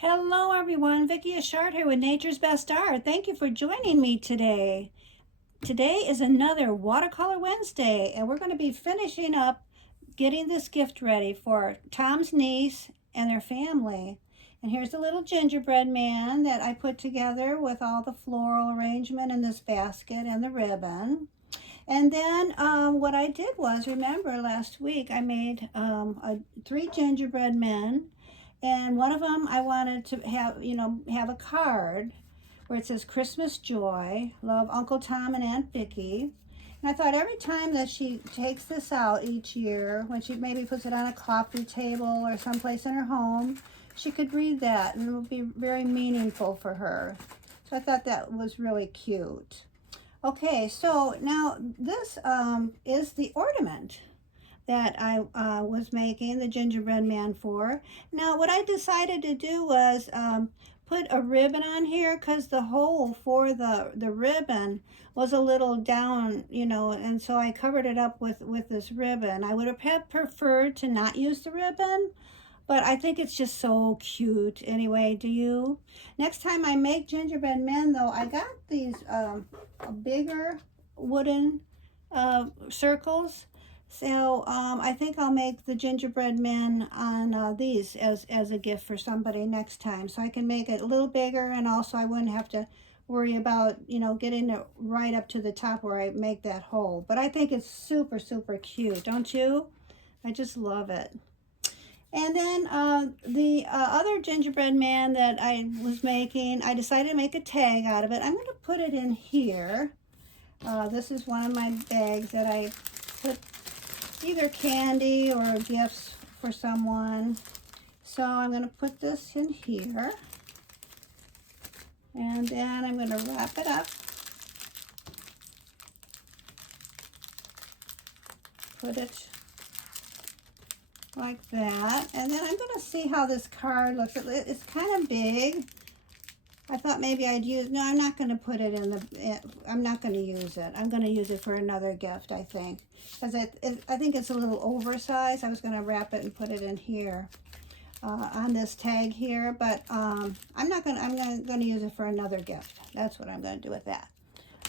Hello everyone, Vicki Achard here with Nature's Best Art. Thank you for joining me today. Today is another Watercolor Wednesday and we're going to be finishing up getting this gift ready for Tom's niece and their family. And here's the little gingerbread man that I put together with all the floral arrangement in this basket and the ribbon. And then what I did was, remember last week I made 3 gingerbread men, and one of them I wanted to have a card where it says Christmas Joy, love Uncle Tom and Aunt Vicki. And I thought every time that she takes this out each year, when she maybe puts it on a coffee table or someplace in her home, she could read that and it would be very meaningful for her. So I thought that was really cute. Okay, so now this is the ornament that I was making the gingerbread man for. Now what I decided to do was put a ribbon on here because the hole for the ribbon was a little down, and so I covered it up with this ribbon. I would have preferred to not use the ribbon, but I think it's just so cute anyway. Do you? Next time I make gingerbread men, though, I got these bigger wooden circles. So I think I'll make the gingerbread men on these as a gift for somebody next time. So I can make it a little bigger, and also I wouldn't have to worry about, getting it right up to the top where I make that hole. But I think it's super, super cute, don't you? I just love it. And then the other gingerbread man that I was making, I decided to make a tag out of it. I'm going to put it in here. This is one of my bags that I put either candy or gifts for someone. So I'm going to put this in here. And then I'm going to wrap it up. Put it like that. And then I'm going to see how this card looks. It's kind of big. I thought maybe I'd use, no, I'm not going to put it I'm not going to use it. I'm going to use it for another gift, I think. Because I think it's a little oversized. I was going to wrap it and put it in here on this tag here. But I'm going to use it for another gift. That's what I'm going to do with that.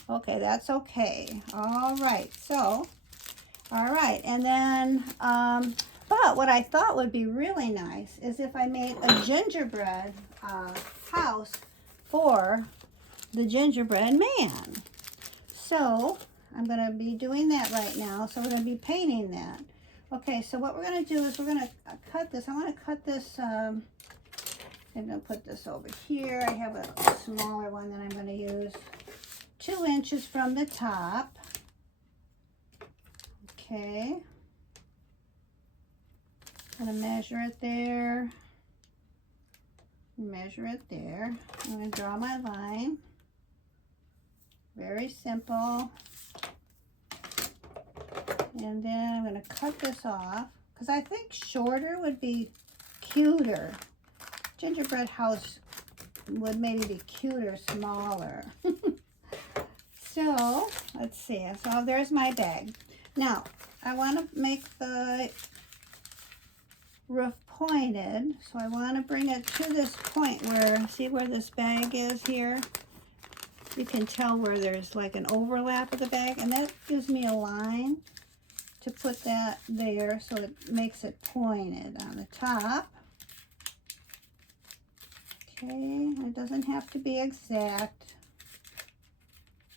Okay, that's okay. All right, so, all right. And then, but what I thought would be really nice is if I made a gingerbread house for the gingerbread man. So I'm going to be doing that right now. So we're going to be painting that. Okay, so what we're going to do is we're going to cut this. I want to cut this, I'm going to put this over here. I have a smaller one that I'm going to use. 2 inches from the top. Okay. I'm going to measure it there. Measure it there. I'm going to draw my line. Very simple. And then I'm going to cut this off because I think shorter would be cuter. Gingerbread house would maybe be cuter, smaller. So let's see. So there's my bag. Now I want to make the roof pointed, so I want to bring it to this point where, see where this bag is here? You can tell where there's like an overlap of the bag, and that gives me a line to put that there so it makes it pointed on the top. Okay, it doesn't have to be exact.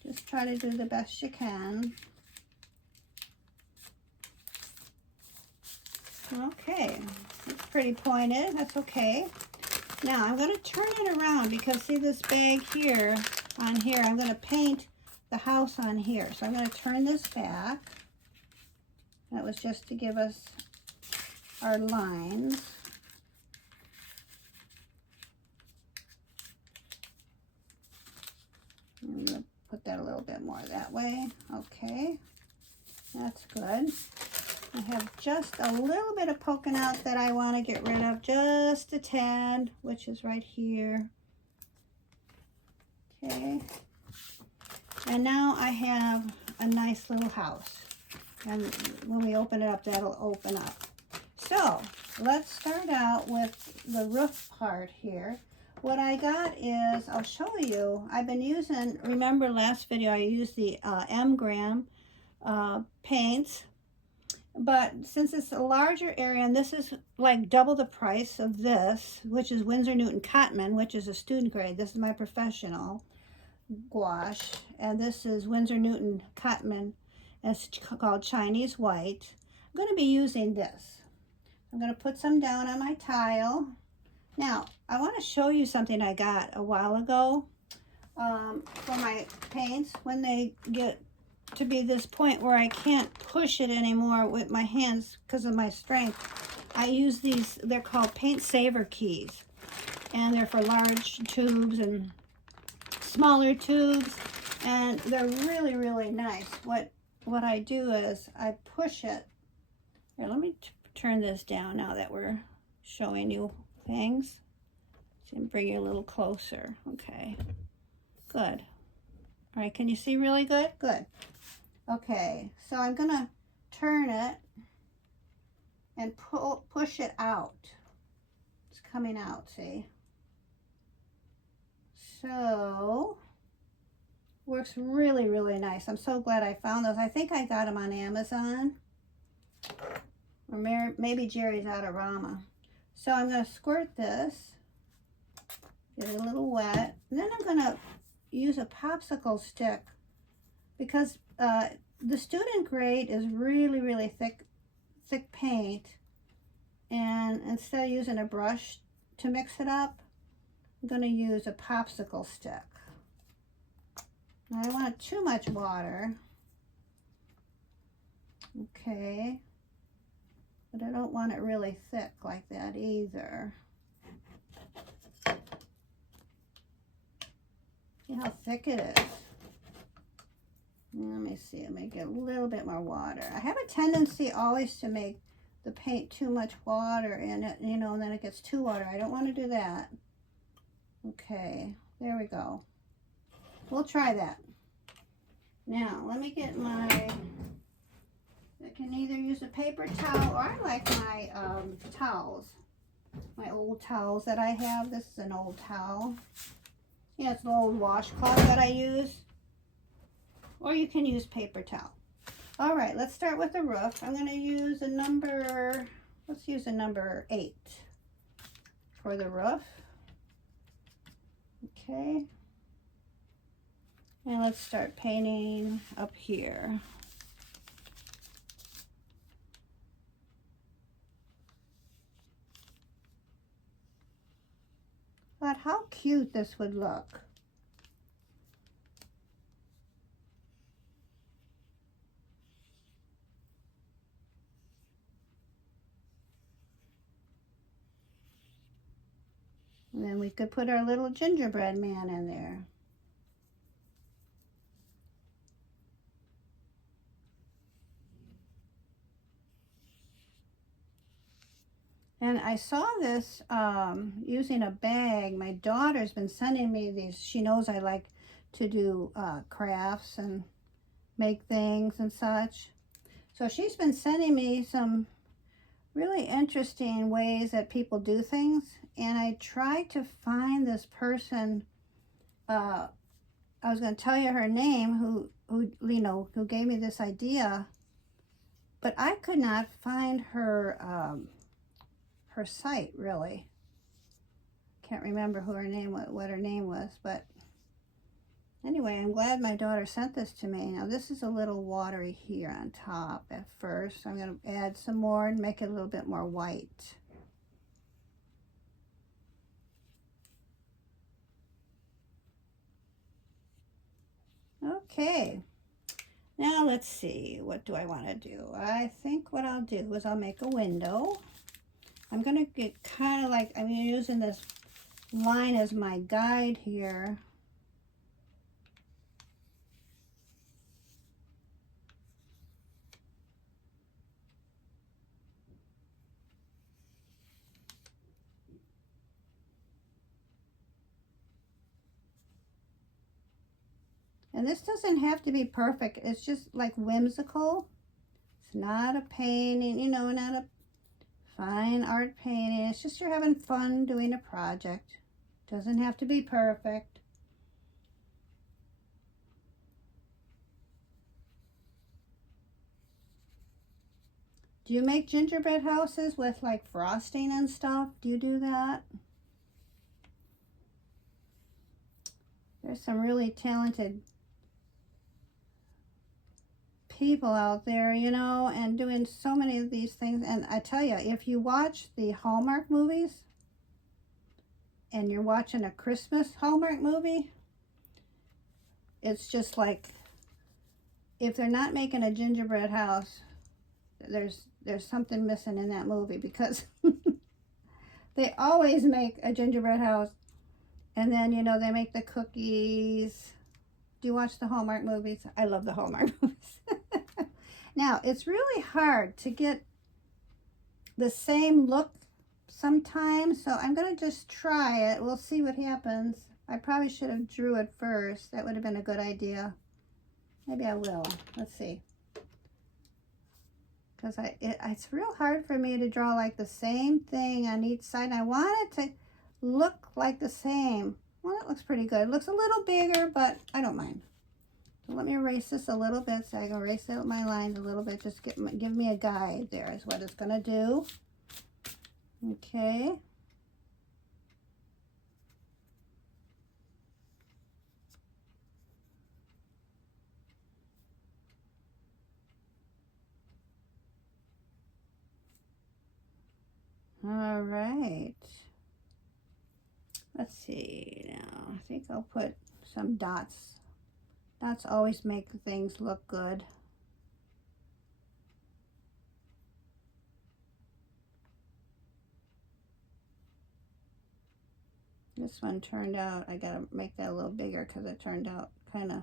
Just try to do the best you can. Okay, it's pretty pointed. That's okay. Now I'm going to turn it around because see this bag here, on here, I'm going to paint the house on here. So I'm going to turn this back. That was just to give us our lines. I'm going to put that a little bit more that way. Okay, that's good. I have just a little bit of poking out that I want to get rid of, just a tad, which is right here. Okay. And now I have a nice little house. And when we open it up, that'll open up. So So let's start out with the roof part here. What I got is, I'll show you, I've been using, remember last video I used the M-gram paints, but since it's a larger area, and this is like double the price of this, which is Winsor Newton Cotman, which is a student grade. This is my professional gouache, and this is Winsor Newton Cotman, and it's called Chinese White. I'm going to be using this. I'm going to put some down on my tile. Now, I want to show you something I got a while ago for my paints. When they get to be this point where I can't push it anymore with my hands because of my strength, I use these. They're called Paint Saver keys, and they're for large tubes and smaller tubes, and they're really, really nice. What I do is I push it. Here, let me turn this down now that we're showing you things. And bring you a little closer. Okay, good. All right, can you see really good? Good. Okay, so I'm gonna turn it and push it out. It's coming out, see? So, works really, really nice. I'm so glad I found those. I think I got them on Amazon. Or maybe Jerry's Adorama. So I'm going to squirt this, get it a little wet, and then I'm going to use a popsicle stick because the student grade is really, really thick paint, and instead of using a brush to mix it up, I'm going to use a popsicle stick. I don't want too much water. Okay. But I don't want it really thick like that either. See how thick it is. Let me see, let me get a little bit more water. I have a tendency always to make the paint too much water in it, you know, and then it gets too water. I don't want to do that. Okay, there we go. We'll try that. Now, let me get my, I can either use a paper towel, or I like my towels. My old towels that I have. This is an old towel. Yeah, it's an old washcloth that I use. Or you can use paper towel. All right, let's start with the roof. I'm going to use a number, let's use a number 8 for the roof. Okay. And let's start painting up here. But how cute this would look. And then we could put our little gingerbread man in there. And I saw this using a bag. My daughter's been sending me these. She knows I like to do crafts and make things and such. So she's been sending me some really interesting ways that people do things. And I tried to find this person. I was going to tell you her name, who you know, who gave me this idea, but I could not find her her site really. Can't remember who her name, what her name was, but anyway, I'm glad my daughter sent this to me. Now this is a little watery here on top at first. I'm going to add some more and make it a little bit more white. Okay, now let's see, what do I want to do? I think what I'll do is I'll make a window. I'm going to get kind of like, I'm using this line as my guide here. And this doesn't have to be perfect. It's just like whimsical. It's not a painting, you know, not a fine art painting. It's just you're having fun doing a project. Doesn't have to be perfect. Do you make gingerbread houses with like frosting and stuff? Do you do that? There's some really talented people out there, you know, and doing so many of these things. And I tell you, if you watch the Hallmark movies and you're watching a Christmas Hallmark movie, it's just like, if they're not making a gingerbread house, there's something missing in that movie, because they always make a gingerbread house and then, you know, they make the cookies. Do you watch the Hallmark movies? I love the Hallmark movies. Now, it's really hard to get the same look sometimes, so I'm going to just try it. We'll see what happens. I probably should have drew it first. That would have been a good idea. Maybe I will. Let's see. Because it's real hard for me to draw like the same thing on each side. And I want it to look like the same. Well, it looks pretty good. It looks a little bigger, but I don't mind. So let me erase this a little bit, so I can erase out my lines a little bit. Just give me a guide there is what it's going to do. Okay. All right. Let's see now. I think I'll put some dots. Dots always make things look good. This one turned out, I gotta make that a little bigger because it turned out kind of,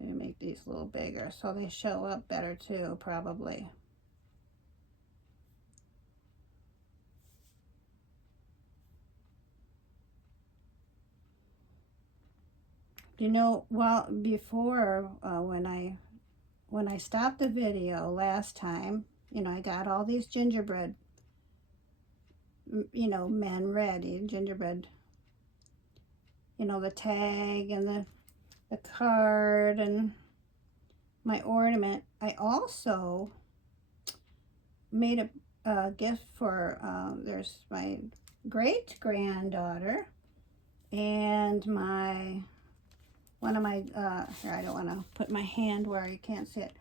make these a little bigger so they show up better too, probably. You know, well, before when I stopped the video last time, you know, I got all these gingerbread, you know, men ready, gingerbread, you know, the tag and the card and my ornament. I also made a gift for, there's my great-granddaughter and one of my, here, I don't want to put my hand where you can't see it,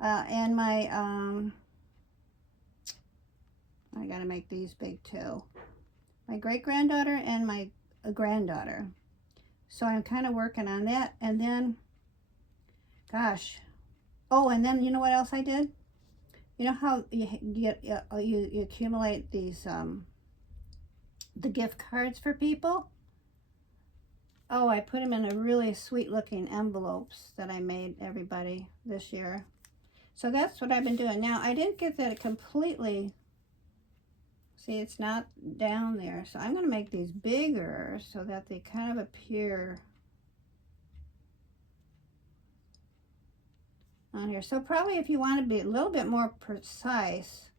and my, I gotta make these big too, my great-granddaughter and my granddaughter. So I'm kind of working on that. And then, gosh, oh, and then you know what else I did? You know how you accumulate these, the gift cards for people? Oh, I put them in a really sweet looking envelopes that I made everybody this year. So that's what I've been doing. Now, I didn't get that completely, see, it's not down there. So I'm going to make these bigger so that they kind of appear on here. So probably if you want to be a little bit more precise,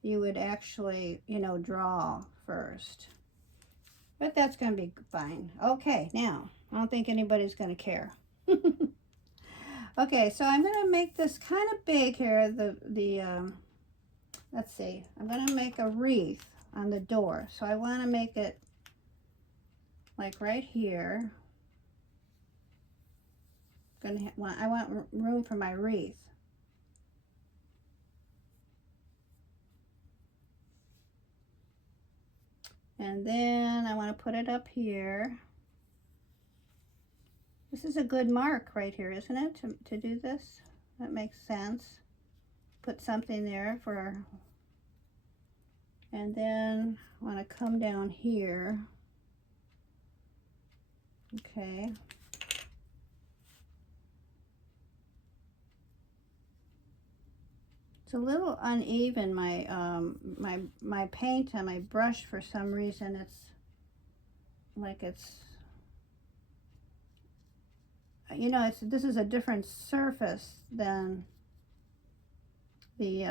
you would actually, you know, draw first. But that's going to be fine. Okay, now, I don't think anybody's going to care. Okay, so I'm going to make this kind of big here. Let's see. I'm going to make a wreath on the door. So I want to make it like right here. I want room for my wreath. And then I want to put it up here. This is a good mark right here, isn't it, to do this? That makes sense. Put something there for, and then I want to come down here. Okay. It's a little uneven, my paint on my brush. For some reason it's like it's, you know, this is a different surface than the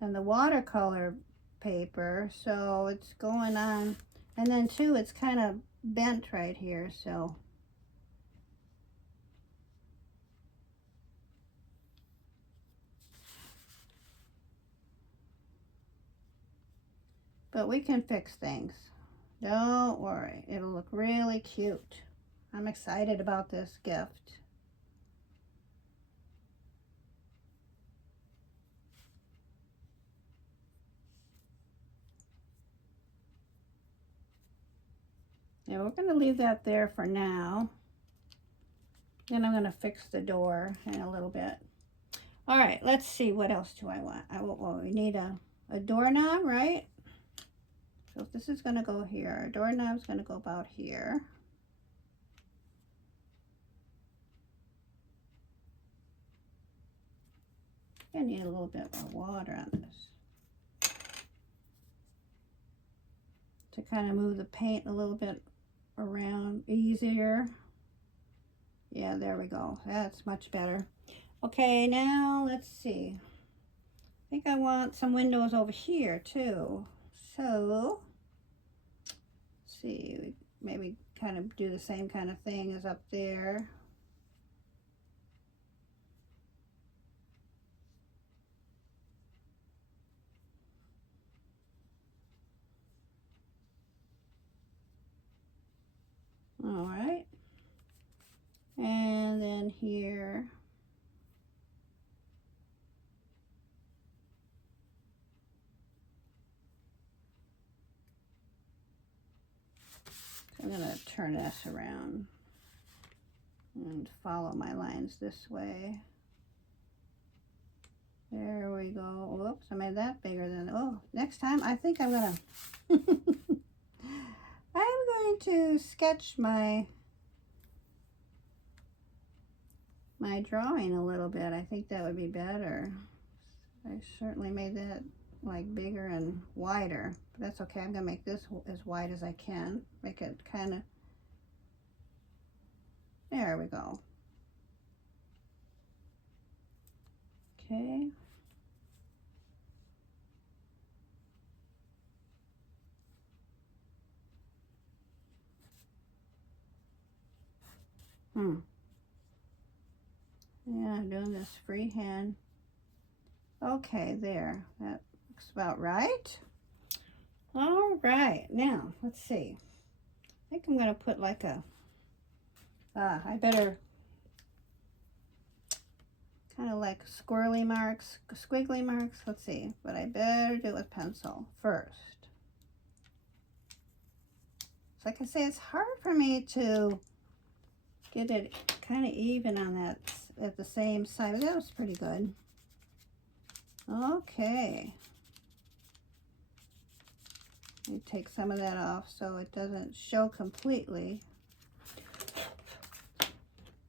and the watercolor paper, so it's going on. And then too, it's kind of bent right here, so but we can fix things. Don't worry, it'll look really cute. I'm excited about this gift. And we're going to leave that there for now. Then I'm going to fix the door in a little bit. All right, let's see. What else do I want? Well, we need a doorknob, right? So if this is going to go here, our doorknob's going to go about here. I need a little bit more water on this to kind of move the paint a little bit around easier. Yeah, there we go. That's much better. Okay, now let's see. I think I want some windows over here too. So, let's see, maybe kind of do the same kind of thing as up there. All right. And then here. I'm going to turn this around and follow my lines this way. There we go. Whoops, I made that bigger than, oh, next time I think I'm going to, I'm going to sketch my drawing a little bit. I think that would be better. I certainly made that like bigger and wider, but that's okay. I'm gonna make this as wide as I can. Make it kind of, there we go. Okay. Yeah, I'm doing this freehand. Okay, there. That looks about right. All right, now let's see. I think I'm gonna put like a, I better kind of like squiggly marks. Let's see, but I better do it with pencil first. So like I say, it's hard for me to get it kind of even on that at the same side. But that was pretty good. Okay. Let me take some of that off so it doesn't show completely.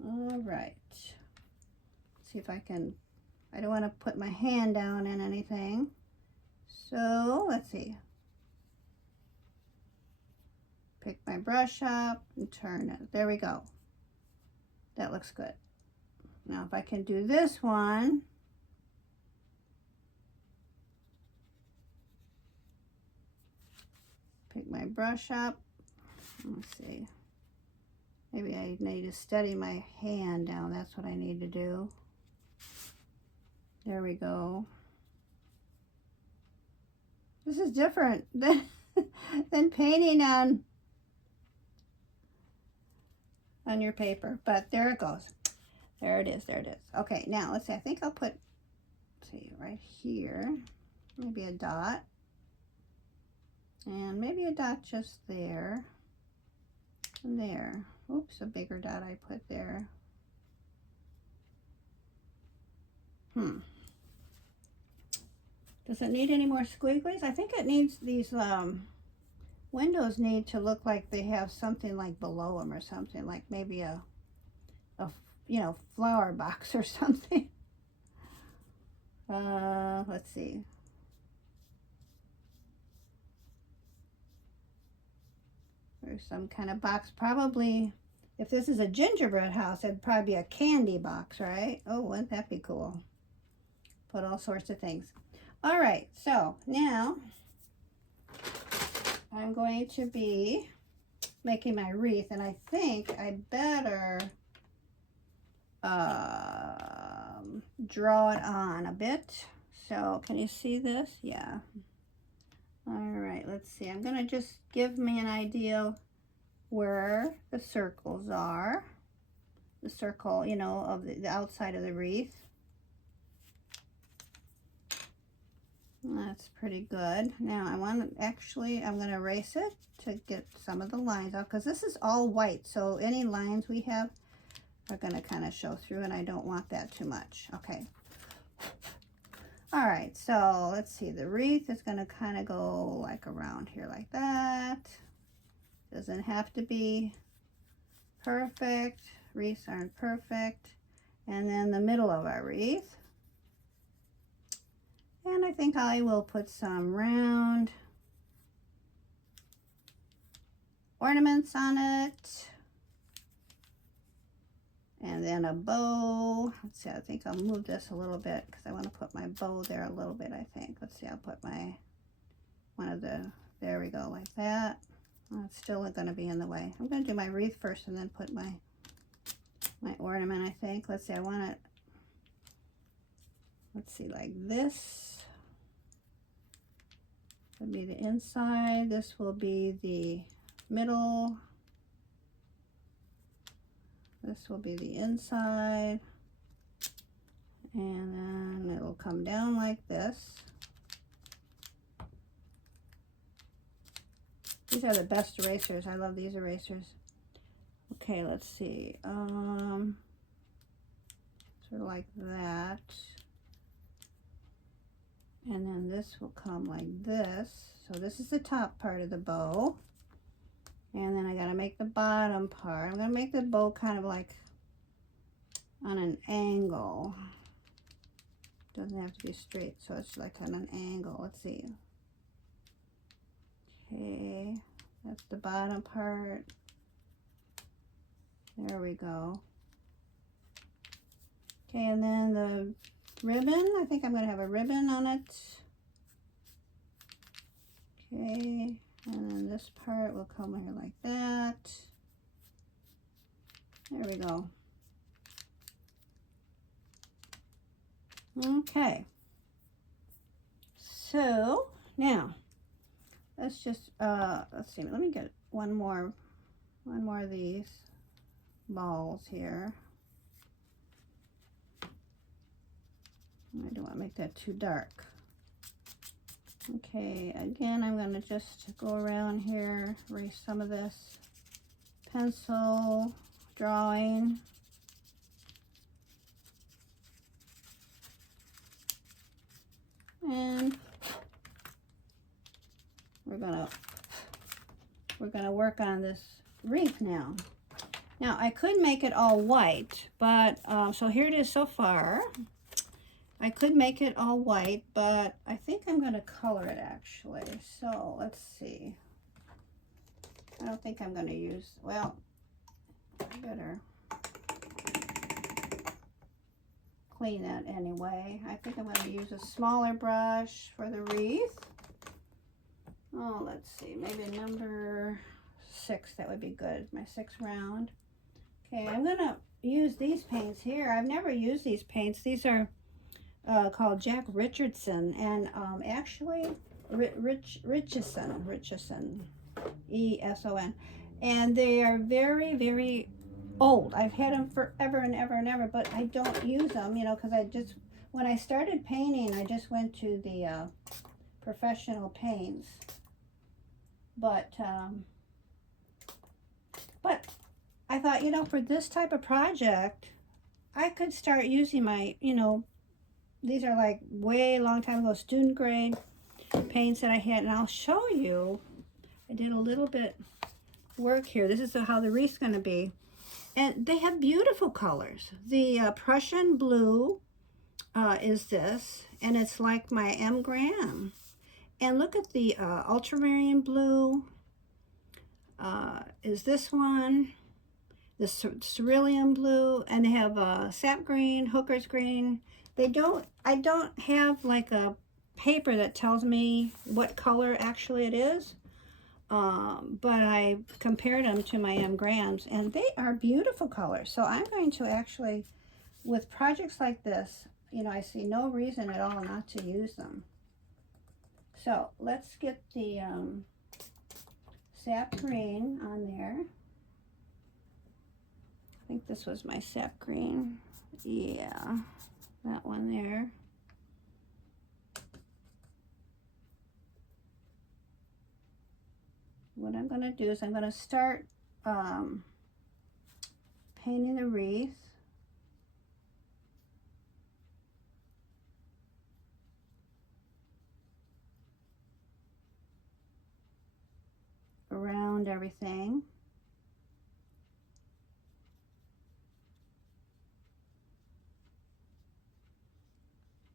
All right. See if I can, I don't want to put my hand down in anything. So let's see. Pick my brush up and turn it. There we go. That looks good. Now if I can do this one. Pick my brush up. Let's see. Maybe I need to steady my hand down. That's what I need to do. There we go. This is different than painting on your paper, but there it goes. There it is, there it is. Okay, now let's see, I think I'll put, let's see, right here, maybe a dot, and maybe a dot just there, and there. Oops, a bigger dot I put there. Does it need any more squigglies? I think it needs these, windows need to look like they have something like below them or something, like maybe a you know, flower box or something. Let's see. There's some kind of box, probably. If this is a gingerbread house, it'd probably be a candy box, right? Oh, wouldn't that be cool? put all sorts of things. All right, so now I'm going to be making my wreath, and I think I better draw it on a bit. So can you see this? Yeah. All right, let's see. I'm gonna just give me an idea where the circles are. The circle, you know, of the outside of the wreath. That's pretty good. Now I want to actually, I'm going to erase it to get some of the lines out, because this is all white, so any lines we have are going to kind of show through, and I don't want that too much. Okay. All right, so let's see. The wreath is going to kind of go like around here like that. Doesn't have to be perfect. Wreaths aren't perfect. And then the middle of our wreath. And I think I will put some round ornaments on it. And then a bow. Let's see, I think I'll move this a little bit because I want to put my bow there a little bit, I think. Let's see, I'll put my, there we go, like that. Oh, it's still going to be in the way. I'm going to do my wreath first and then put my ornament, I think. Let's see, I want it, let's see, like this. Would be the inside. This will be the middle. This will be the inside. And then it'll come down like this. These are the best erasers. I love these erasers. Okay, let's see. Sort of like that. And then this will come like this. So this is the top part of the bow. And then I gotta make the bottom part. I'm gonna make the bow kind of like on an angle. Doesn't have to be straight, so it's like on an angle. Let's see. Okay, that's the bottom part. There we go. Okay, and then the ribbon, I think I'm going to have a ribbon on it. Okay, and then this part will come here like that. There we go. Okay, so now let's just let's see, let me get one more of these balls here. I don't want to make that too dark. Okay, again, I'm going to just go around here, erase some of this pencil drawing. And we're gonna work on this wreath now. Now I could make it all white, but so here it is so far. I could make it all white, but I think I'm gonna color it actually. So let's see. I don't think I'm gonna use, well, I better clean that anyway. I think I'm going to use a smaller brush for the wreath. Oh, let's see, maybe number 6, that would be good, my 6 round. Okay, I'm going to use these paints here. I've never used these paints. These are called Jack Richardson, and actually Richardson, E-S-O-N, and they are very, very old. I've had them forever and ever and ever, but I don't use them, you know, because when I started painting, I just went to the professional paints. But I thought, you know, for this type of project, I could start using my, you know, these are like way long time ago, student grade paints that I had, and I'll show you. I did a little bit work here. This is how the wreath's going to be. And they have beautiful colors. The Prussian blue is this, and it's like my M. Graham. And look at the ultramarine blue is this one. The cerulean blue, and they have sap green, hooker's green, I don't have like a paper that tells me what color actually it is. But I compared them to my grams, and they are beautiful colors. So I'm going to actually, with projects like this, you know, I see no reason at all not to use them. So let's get the sap green on there. I think this was my sap green. Yeah, that one there. What I'm going to do is I'm going to start painting the wreath. Around everything.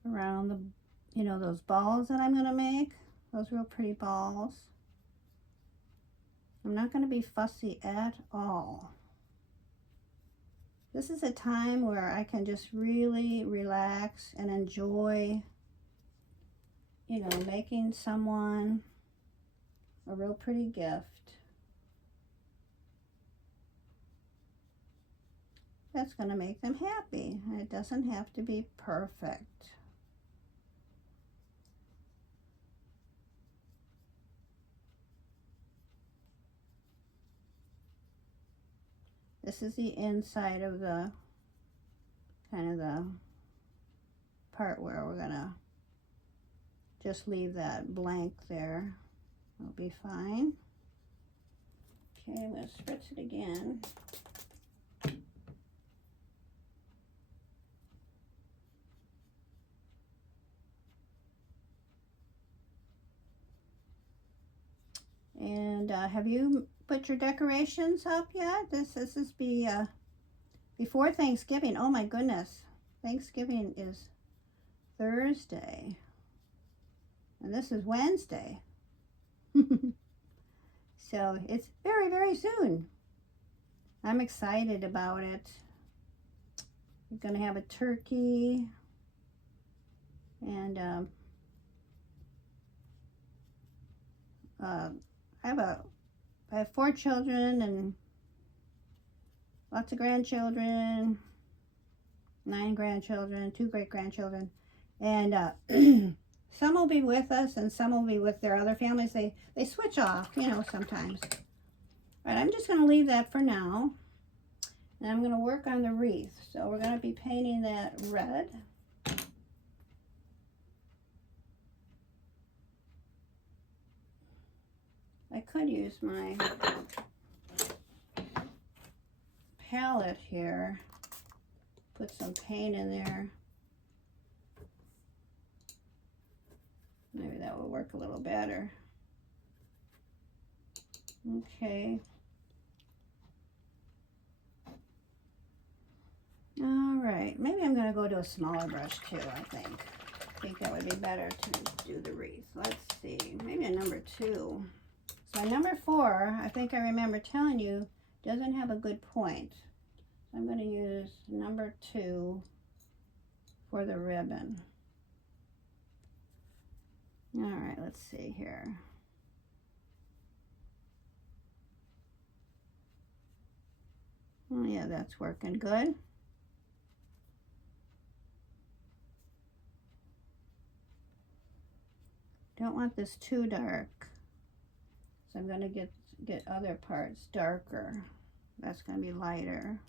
Around the, you know, those balls that I'm going to make. Those real pretty balls. I'm not going to be fussy at all. This is a time where I can just really relax and enjoy, you know, making someone a real pretty gift. That's going to make them happy. And it doesn't have to be perfect. This is the inside of the, kind of the part where we're gonna just leave that blank there. It'll be fine. Okay, I'm gonna spritz it again. And have you put your decorations up yet? This is before Thanksgiving. Oh my goodness. Thanksgiving is Thursday. And this is Wednesday. So it's very, very soon. I'm excited about it. We're going to have a turkey. And I have 4 children and lots of grandchildren, 9 grandchildren, 2 great-grandchildren, and some will be with us and some will be with their other families. They switch off, you know, sometimes. All right, I'm just going to leave that for now, and I'm going to work on the wreath. So we're going to be painting that red. I could use my palette here, put some paint in there. Maybe that will work a little better. Okay. All right, maybe I'm gonna go to a smaller brush too, I think that would be better to do the wreath. Let's see, maybe a number 2. So number 4, I think I remember telling you, doesn't have a good point. So I'm going to use number 2 for the ribbon. All right, let's see here. Oh yeah, that's working good. Don't want this too dark. So I'm going to get other parts darker. That's going to be lighter.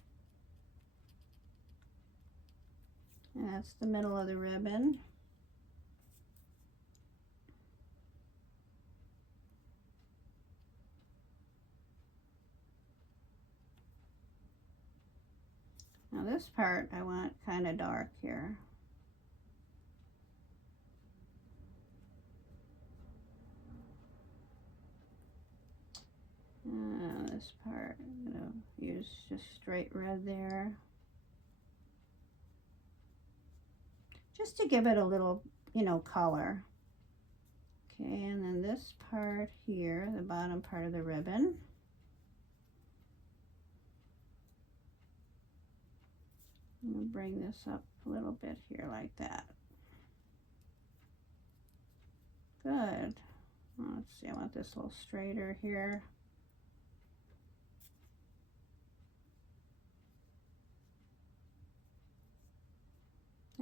And that's the middle of the ribbon. Now this part I want kind of dark here. This part, I'm going to use just straight red there. Just to give it a little, you know, color. Okay, and then this part here, the bottom part of the ribbon. I'm going to bring this up a little bit here like that. Good. Let's see, I want this a little straighter here.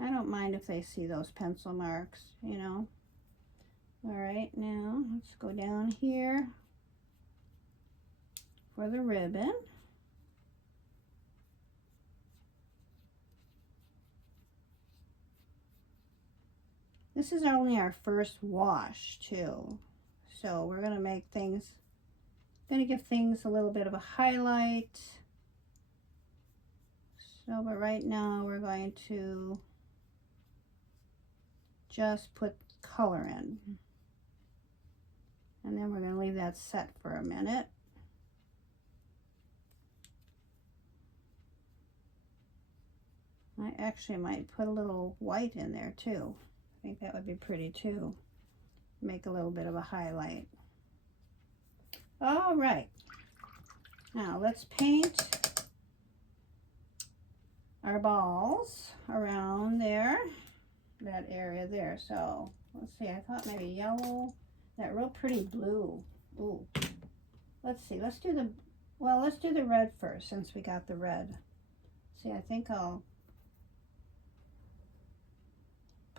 I don't mind if they see those pencil marks, you know. All right, now let's go down here for the ribbon. This is only our first wash too. So we're gonna make things, gonna give things a little bit of a highlight. So, but right now we're going to just put color in. And then we're gonna leave that set for a minute. I actually might put a little white in there too. I think that would be pretty too. Make a little bit of a highlight. All right. Now let's paint our balls around there, that area there. So let's see, I thought maybe yellow, that real pretty blue. Ooh. Let's see, let's do the red first since we got the red. See, I think I'll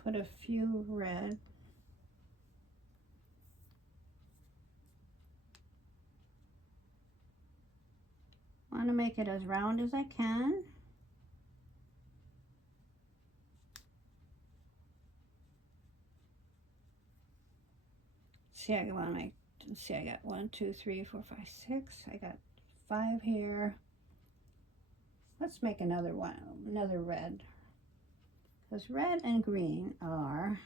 put a few red. I want to make it as round as I can. See, I got I got 1, 2, 3, 4, 5, 6. I got 5 here. Let's make another one, another red. Because red and green are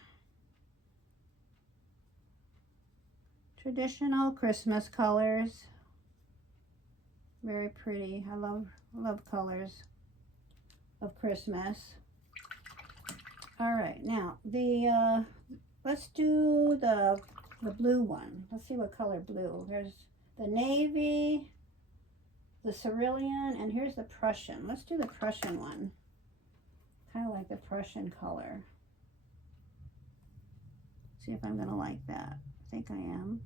traditional Christmas colors. Very pretty. I love colors of Christmas. All right, now the let's do the blue one. Let's see what color blue. There's the navy, the cerulean, and here's the Prussian. Let's do the Prussian one. Kind of like the Prussian color. See if I'm gonna like that. I think I am.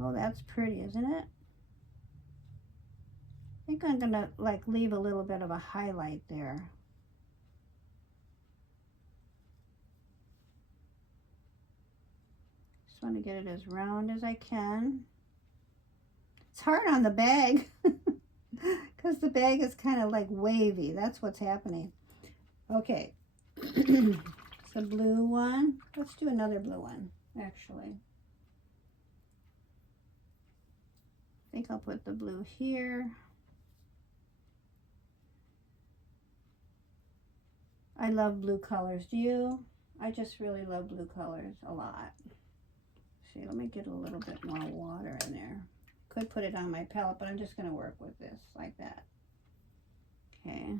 Oh, that's pretty, isn't it? I think I'm gonna like leave a little bit of a highlight there. Just want to get it as round as I can. It's hard on the bag because the bag is kind of like wavy. That's what's happening. Okay, it's a blue one. Let's do another blue one, actually. I think I'll put the blue here. I love blue colors. Do you? I just really love blue colors a lot. See, let me get a little bit more water in there. Could put it on my palette, but I'm just going to work with this like that. Okay.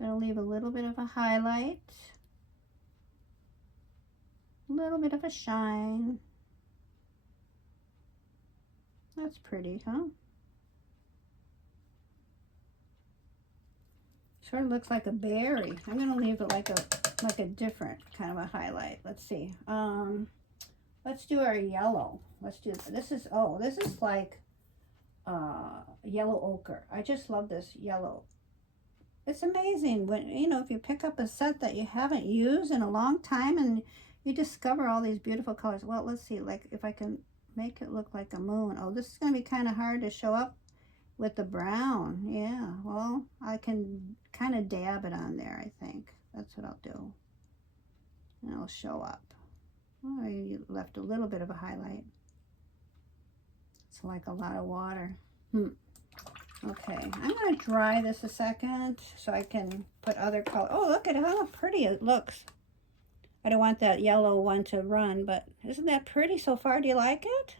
Gonna leave a little bit of a highlight. A little bit of a shine. That's pretty, huh? Sort of looks like a berry. I'm gonna leave it like a different kind of a highlight. Let's see. Let's do our yellow. Let's do this is like yellow ochre. I just love this yellow. It's amazing when, you know, if you pick up a set that you haven't used in a long time and you discover all these beautiful colors. Well, let's see, like if I can make it look like a moon. Oh, this is going to be kind of hard to show up with the brown. Yeah, well, I can kind of dab it on there, I think. That's what I'll do. And it'll show up. Oh, you left a little bit of a highlight. It's like a lot of water. Okay, I'm going to dry this a second so I can put other color. Oh, look at how pretty it looks. I don't want that yellow one to run, but isn't that pretty so far? Do you like it?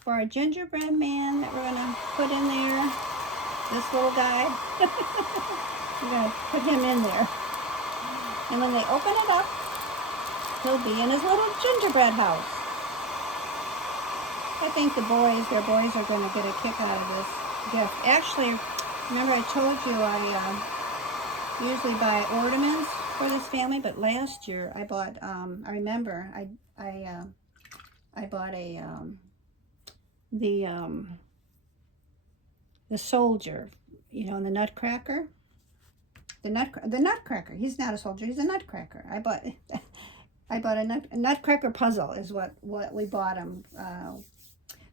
For our gingerbread man that we're going to put in there, this little guy, we're going to put him in there. And when they open it up, he'll be in his little gingerbread house. I think their boys are going to get a kick out of this gift. Actually, remember I told you I usually buy ornaments for this family, but last year I bought, I remember I bought a, the soldier, you know, and the nutcracker. The nutcracker. He's not a soldier. He's a nutcracker. I bought a nutcracker puzzle is what we bought him.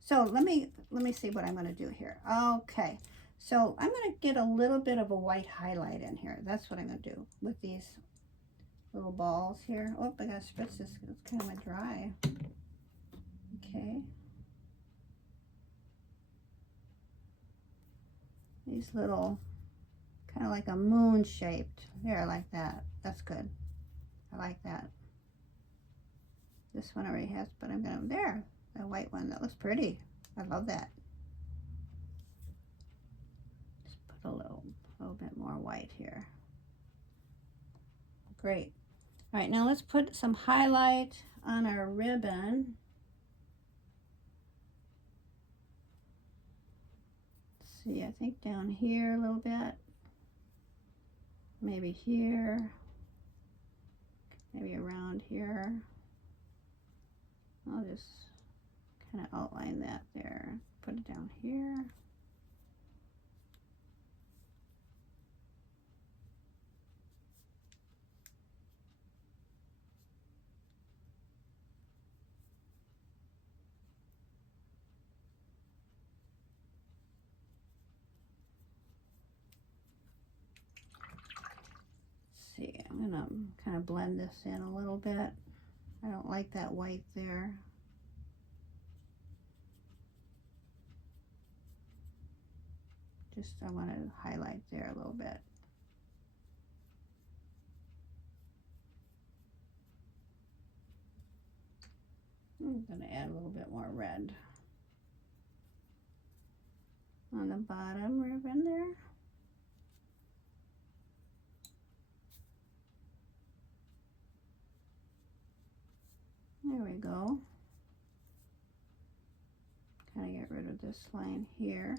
So let me see what I'm going to do here. Okay, so I'm going to get a little bit of a white highlight in here. That's what I'm going to do with these little balls here. Oh, I got to spritz this. It's kind of dry. Okay. These little, kind of like a moon shaped. There, I like that. That's good. I like that. This one already has, but I'm gonna, there, that white one, that looks pretty. I love that. Just put a little bit more white here. Great. All right, now let's put some highlight on our ribbon. Let's see, I think down here a little bit. Maybe here. Maybe around here. I'll just kind of outline that there. Put it down here. Let's see, I'm gonna kind of blend this in a little bit. I don't like that white there. Just, I want to highlight there a little bit. I'm going to add a little bit more red on the bottom ribbon there. There we go. Kind of get rid of this line here.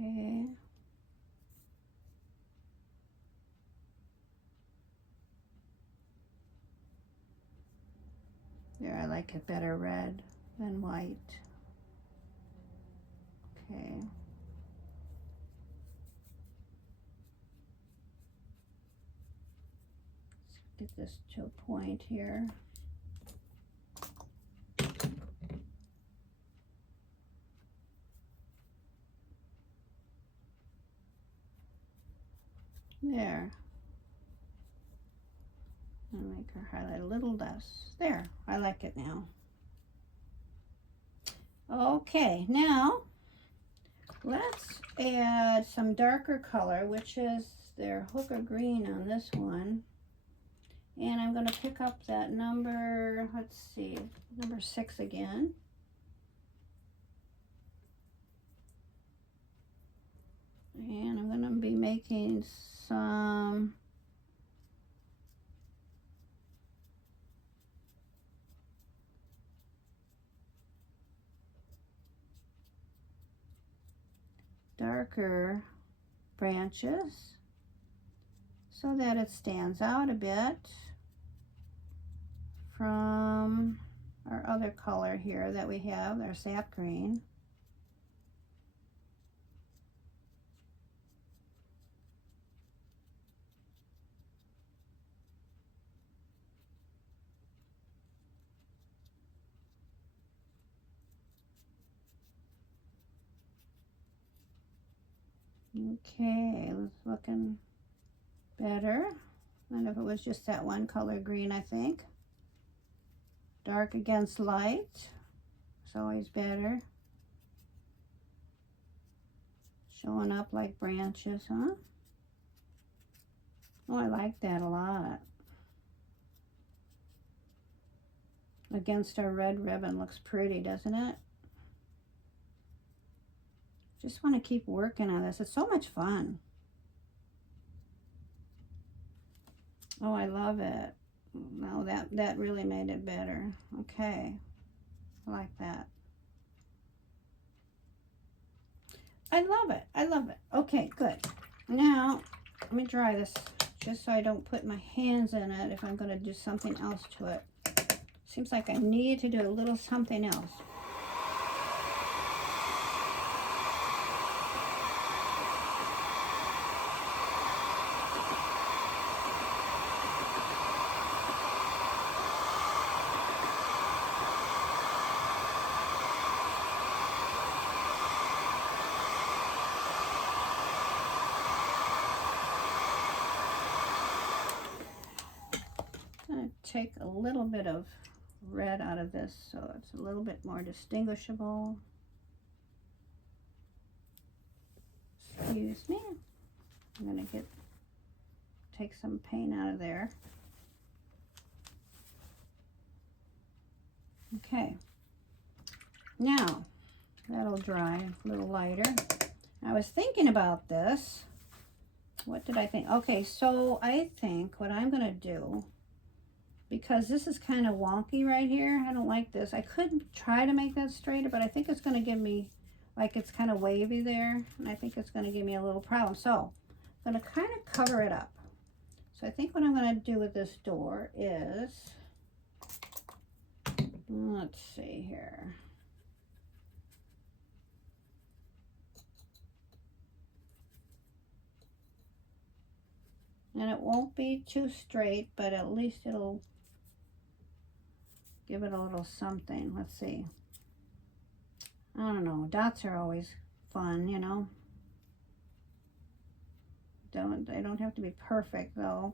Okay. There, I like it better red than white. Okay. Let's get this to a point here. There. I'll make her highlight a little less. There, I like it now. Okay, now let's add some darker color, which is their hooker green on this one. And I'm going to pick up that number, let's see, number 6 again. And I'm going to be making some darker branches so that it stands out a bit from our other color here that we have, our sap green. Okay, it's looking better than if it was just that one color green, I think. Dark against light, it's always better. Showing up like branches, huh? Oh, I like that a lot. Against our red ribbon, looks pretty, doesn't it? Just want to keep working on this. It's so much fun. Oh, I love it. No, that really made it better. Okay, I like that. I love it. I love it. Okay, good. Now, let me dry this just so I don't put my hands in it if I'm going to do something else to it. Seems like I need to do a little something else. I'm going to take a little bit of red out of this so it's a little bit more distinguishable. Excuse me. I'm going to take some paint out of there. Okay. Now, that'll dry a little lighter. I was thinking about this. What did I think? Okay, so I think what I'm going to do, because this is kind of wonky right here, I don't like this. I could try to make that straighter, but I think it's going to give me, like it's kind of wavy there, and I think it's going to give me a little problem. So I'm going to kind of cover it up. So I think what I'm going to do with this door is, let's see here. And it won't be too straight, but at least it'll give it a little something. Let's see. I don't know. Dots are always fun, you know. They don't have to be perfect though.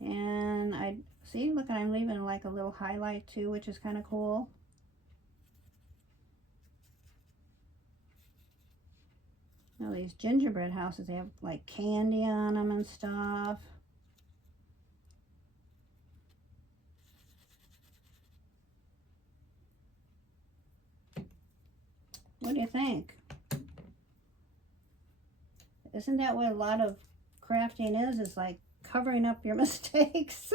And I see, look, I'm leaving like a little highlight too, which is kind of cool. Now these gingerbread houses, they have like candy on them and stuff. What do you think? Isn't that what a lot of crafting is like covering up your mistakes?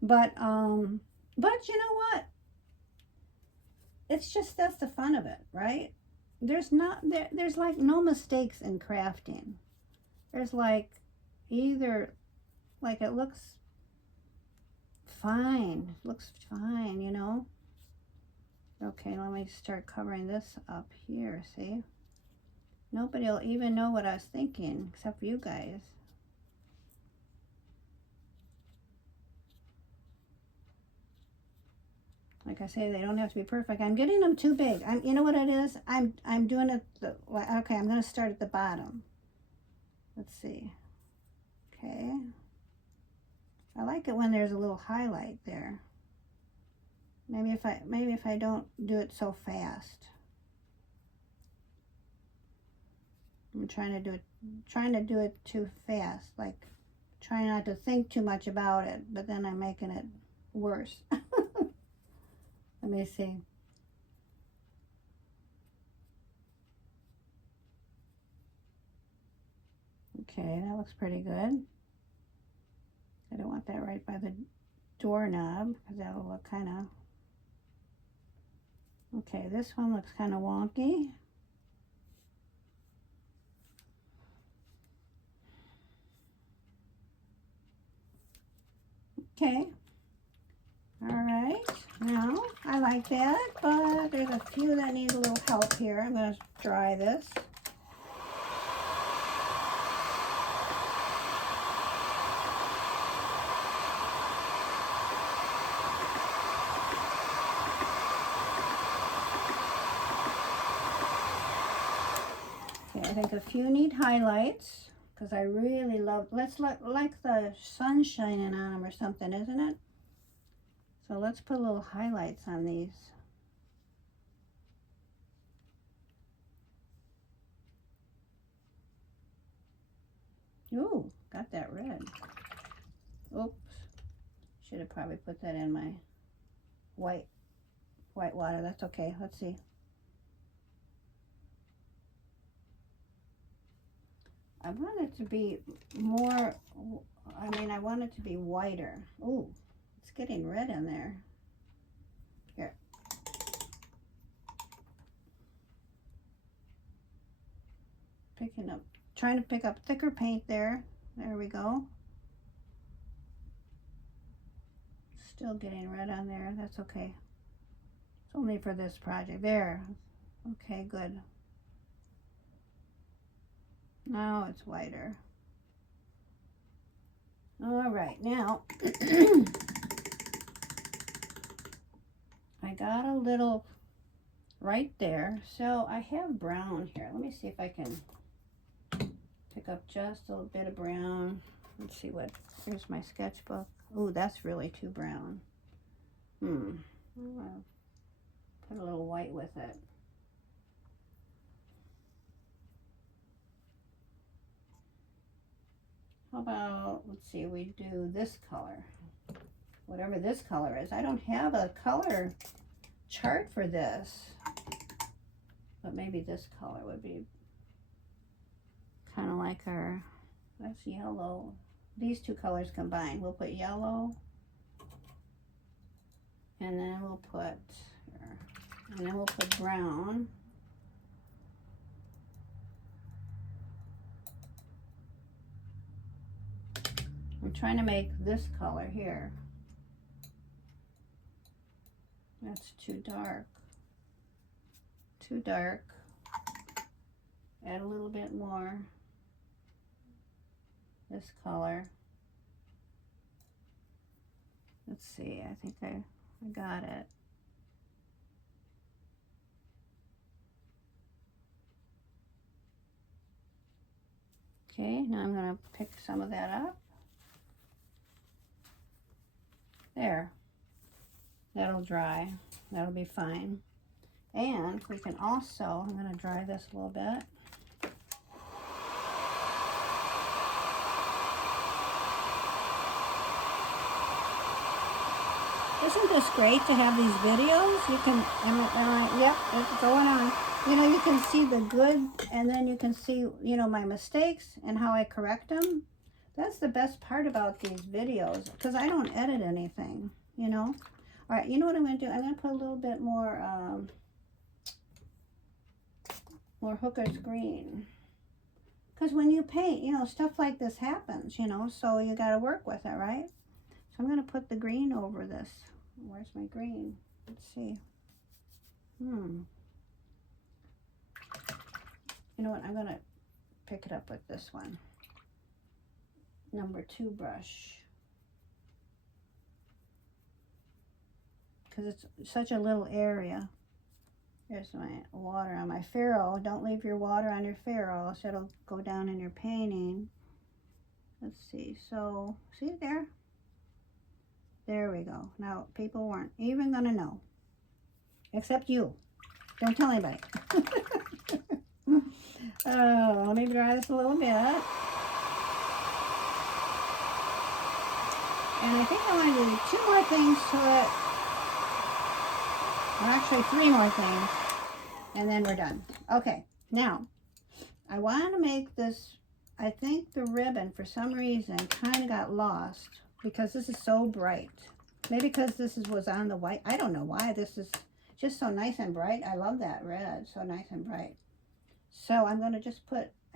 But you know what? It's just, that's the fun of it, right? There's like no mistakes in crafting. There's like either, like it looks fine, you know? Okay, let me start covering this up here, see? Nobody will even know what I was thinking, except for you guys. Like I say, they don't have to be perfect. I'm getting them too big. You know what it is? I'm doing it, okay, I'm going to start at the bottom. Let's see. Okay. I like it when there's a little highlight there. Maybe if I don't do it so fast. I'm trying to do it too fast, like trying not to think too much about it, but then I'm making it worse. Let me see. Okay, that looks pretty good. I don't want that right by the doorknob because that'll look kind of... Okay, this one looks kind of wonky. Okay. All right. Now, I like that, but there's a few that need a little help here. I'm going to dry this. Okay, I think a few need highlights because I really love, like the sun shining on them or something, isn't it? So let's put little highlights on these. Ooh, got that red. Oops. Should have probably put that in my white water. That's okay. Let's see. I want it to be more, I want it to be whiter. Ooh, it's getting red in there. Here. Trying to pick up thicker paint there. There we go. Still getting red on there. That's okay. It's only for this project. There. Okay, good. Now it's whiter. All right, now I got a little right there. So I have brown here. Let me see if I can pick up just a little bit of brown. Let's see what, here's my sketchbook. Oh, that's really too brown. I'm gonna put a little white with it. How about, let's see, we do this color. Whatever this color is. I don't have a color chart for this. But maybe this color would be kind of like our, that's yellow. These two colors combined. We'll put yellow. And then we'll put brown. I'm trying to make this color here. That's too dark. Too dark. Add a little bit more. This color. Let's see, I think I got it. Okay, now I'm going to pick some of that up. There. That'll dry. That'll be fine. And we can also, I'm going to dry this a little bit. Isn't this great to have these videos? You can, yep, it's going on. You know, you can see the good, and then you can see, you know, my mistakes and how I correct them. That's the best part about these videos, because I don't edit anything, you know. All right, you know what I'm going to do? I'm going to put a little bit more Hooker's green. Because when you paint, you know, stuff like this happens, you know, so you got to work with it, right? So I'm going to put the green over this. Where's my green? Let's see. You know what? I'm going to pick it up with this one. Number 2 brush. Because it's such a little area. Here's my water on my ferrule. Don't leave your water on your ferrule, so it'll go down in your painting. Let's see. So, see there? There we go. Now, people weren't even going to know. Except you. Don't tell anybody. Oh, let me dry this a little bit. And I think I want to do 2 more things to it. Or actually 3 more things. And then we're done. Okay, now, I want to make this, I think the ribbon, for some reason, kind of got lost. Because this is so bright. Maybe because this was on the white. I don't know why. This is just so nice and bright. I love that red. So nice and bright. So I'm going to just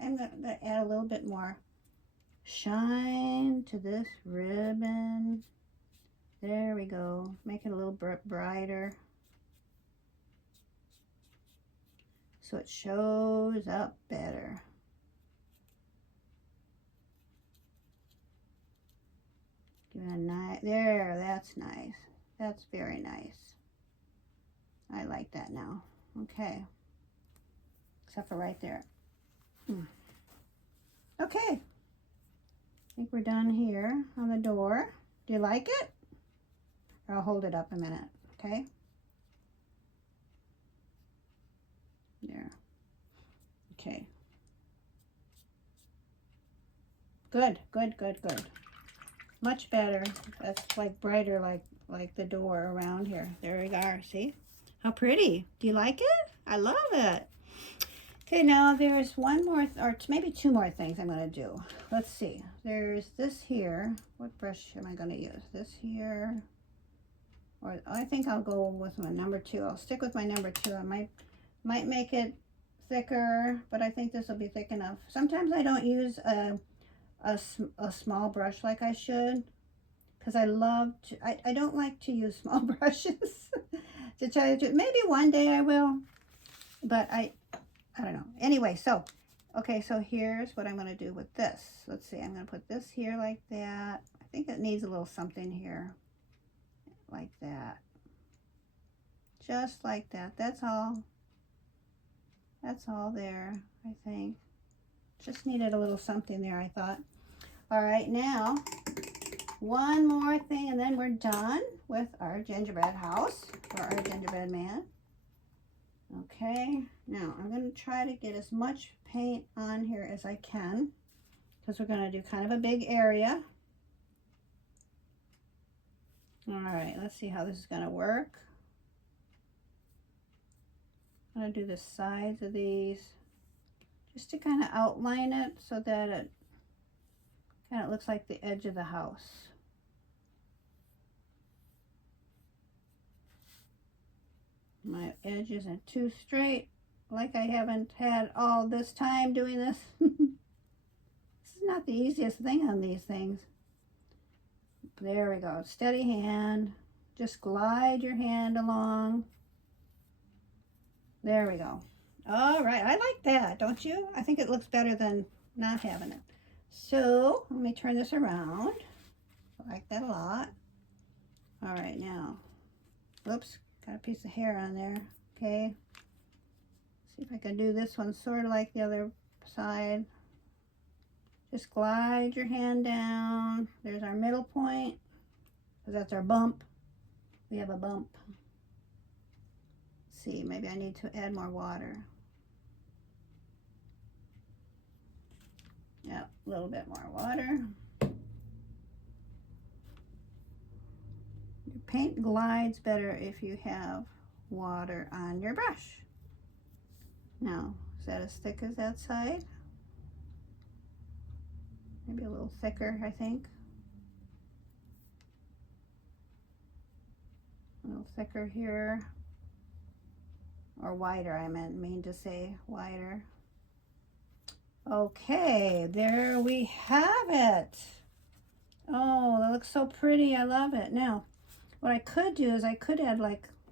I'm going to add a little bit more shine to this ribbon. There we go. Make it a little brighter. So it shows up better. Give it a nice, there, that's nice. That's very nice. I like that now. Okay. Except for right there. Okay. I think we're done here on the door. Do you like it? Or I'll hold it up a minute, okay? There. Okay. Good, good, good, good. Much better. That's like brighter, like the door around here. There we are. See? How pretty. Do you like it? I love it. Okay, now there's one more, or maybe two more things I'm going to do. Let's see. There's this here. What brush am I going to use? This here. Or I think I'll go with my number 2. I'll stick with my number 2. I might make it thicker, but I think this will be thick enough. Sometimes I don't use a small brush like I should, because I don't like to use small brushes. To tell you the truth, maybe one day I will, but I don't know. Anyway, so okay, so here's what I'm going to do with this. Let's see, I'm going to put this here like that. I think it needs a little something here like that, just like that. That's all there. I think just needed a little something there, I thought. All right, now one more thing and then we're done with our gingerbread house, or our gingerbread man. Okay, now I'm going to try to get as much paint on here as I can, because we're going to do kind of a big area. All right, let's see how this is going to work. I'm going to do the sides of these just to kind of outline it so that it kind of looks like the edge of the house. My edge isn't too straight, like I haven't had all this time doing this. This is not the easiest thing on these things. There we go. Steady hand. Just glide your hand along. There we go. All right. I like that, don't you? I think it looks better than not having it. So let me turn this around. I like that a lot. All right, now. Whoops. Got a piece of hair on there. Okay. See if I can do this one sort of like the other side. Just glide your hand down. There's our middle point, because that's our bump. We have a bump. Let's see, maybe I need to add more water. Yep, a little bit more water. Your paint glides better if you have water on your brush. Now, is that as thick as that side? Maybe a little thicker, I think. A little thicker here. Or wider, I mean to say wider. Okay, there we have it. Oh, that looks so pretty. I love it. Now, what I could do is I could add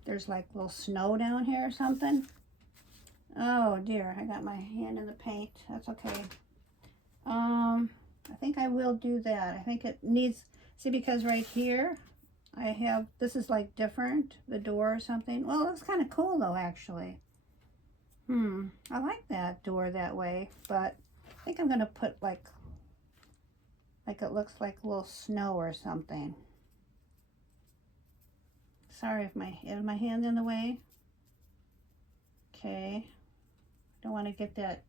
there's like little snow down here or something. Oh dear, I got my hand in the paint. That's okay. I think I will do that. I think it needs, see, because right here I have, this is like different, the door or something. Well, it looks kind of cool though, actually. I like that door that way, but I think I'm going to put like it looks like a little snow or something. Sorry if is my hand in the way? Okay. Don't want to get that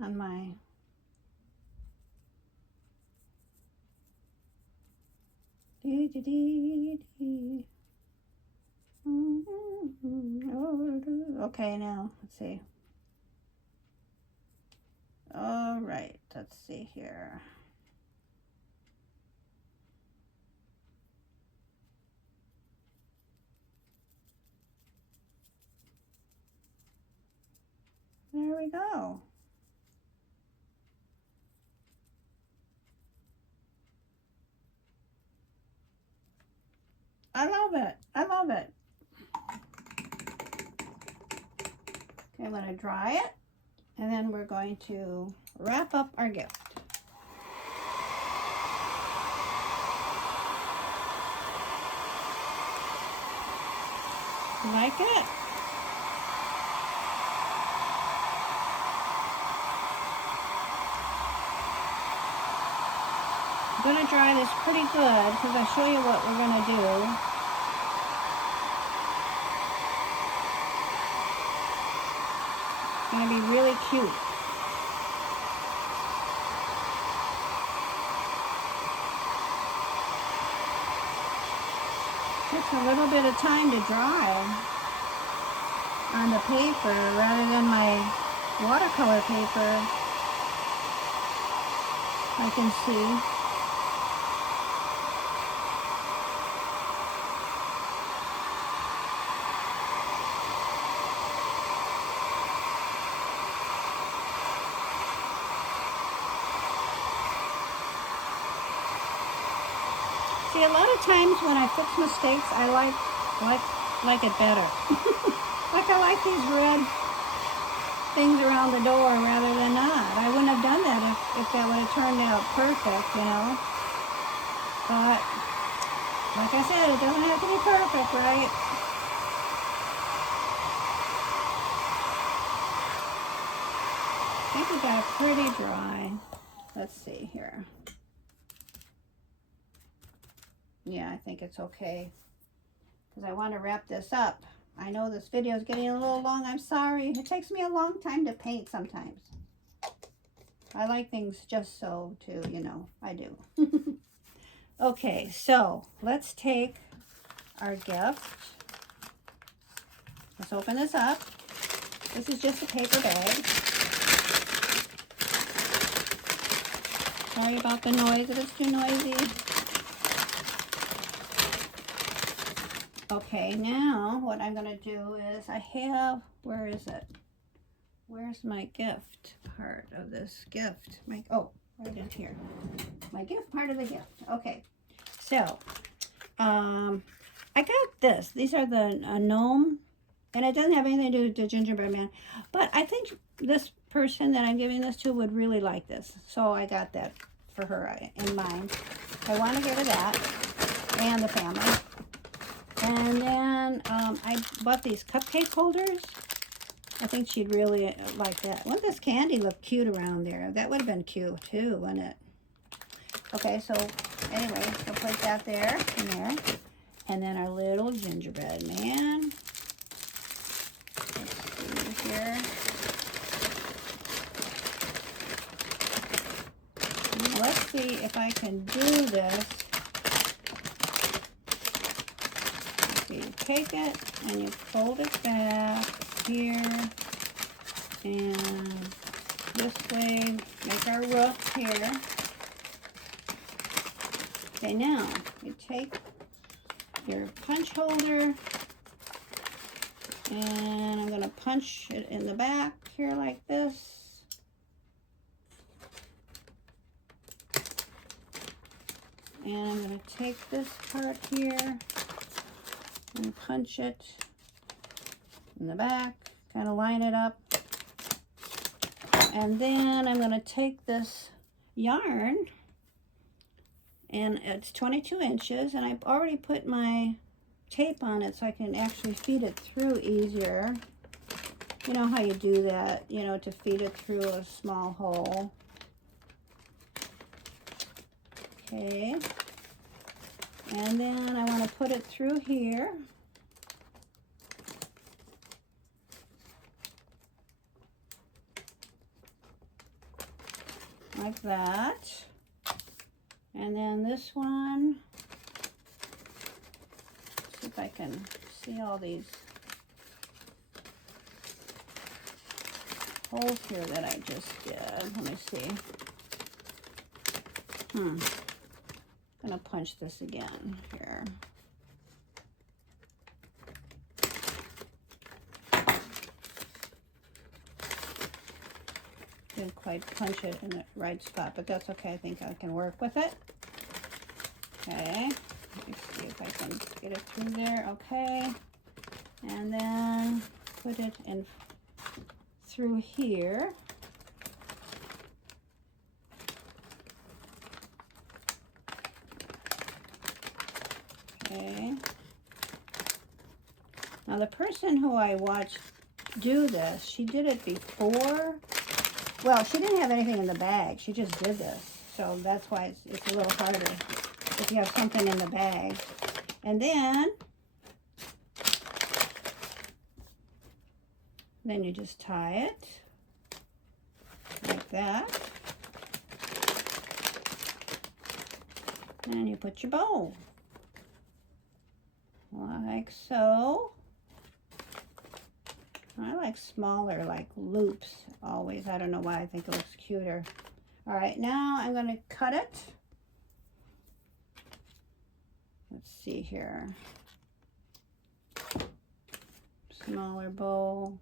on my... Okay, now, let's see. All right, let's see here. There we go. I love it. I love it. Okay, I'm going to dry it, and then we're going to wrap up our gift. Like it? I'm going to dry this pretty good because I'll show you what we're going to do. It's going to be really cute. Takes a little bit of time to dry on the paper rather than my watercolor paper. I can see. See, a lot of times when I fix mistakes, I like it better. Like I like these red things around the door rather than not. I wouldn't have done that if that would have turned out perfect, you know. But like I said, it doesn't have to be perfect, right? I think we got it pretty dry. Let's see here. Yeah, I think it's okay, because I want to wrap this up. I know this video is getting a little long. I'm sorry. It takes me a long time to paint sometimes. I like things just so too, you know. I do. Okay, so let's take our gift. Let's open this up. This is just a paper bag. Sorry about the noise if it's too noisy. Okay, now what I'm going to do is I have, where is it? Where's my gift part of this gift? Oh, right in here. My gift part of the gift. Okay, so I got this. These are the gnome, and it doesn't have anything to do with the gingerbread man, but I think this person that I'm giving this to would really like this. So I got that for her in mind. I want to give her that and the family. And then I bought these cupcake holders. I think she'd really like that. Wouldn't this candy look cute around there? That would have been cute too, wouldn't it? Okay, so anyway, we'll put that there and there. And then our little gingerbread man. Let's see here. Now let's see if I can do this. You take it and you fold it back here and this way, make our roof here. Okay, now you take your punch holder and I'm going to punch it in the back here like this. And I'm going to take this part here and punch it in the back, kind of line it up. And then I'm going to take this yarn, and it's 22 inches, and I've already put my tape on it so I can actually feed it through easier. You know how you do that, you know, to feed it through a small hole. Okay. And then I want to put it through here. Like that. And then this one, see if I can see all these holes here that I just did. Let me see. I'm gonna punch this again here. Didn't quite punch it in the right spot, but that's okay. I think I can work with it. Okay, let me see if I can get it through there. Okay, and then put it in through here. Okay. Now the person who I watched do this, she did it before. Well, she didn't have anything in the bag. She just did this. So that's why it's a little harder if you have something in the bag. And then you just tie it like that. And you put your bow like so. I like smaller, like loops always. I don't know why. I think it looks cuter. All right, now I'm going to cut it. Let's see here. Smaller bow.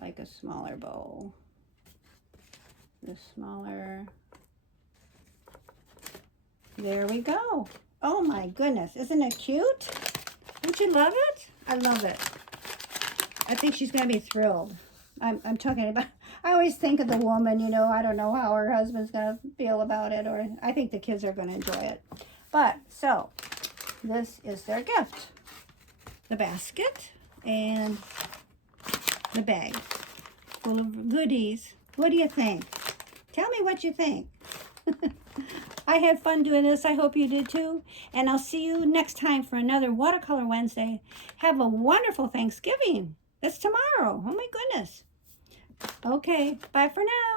Like a smaller bow. This smaller. There we go. Oh my goodness. Isn't it cute? Don't you love it? I love it. I think she's going to be thrilled. I'm talking about, I always think of the woman, you know, I don't know how her husband's going to feel about it, or I think the kids are going to enjoy it. But, so, this is their gift. The basket and the bag full of goodies. What do you think? Tell me what you think. I had fun doing this. I hope you did too. And I'll see you next time for another Watercolor Wednesday. Have a wonderful Thanksgiving. That's tomorrow. Oh my goodness. Okay, bye for now.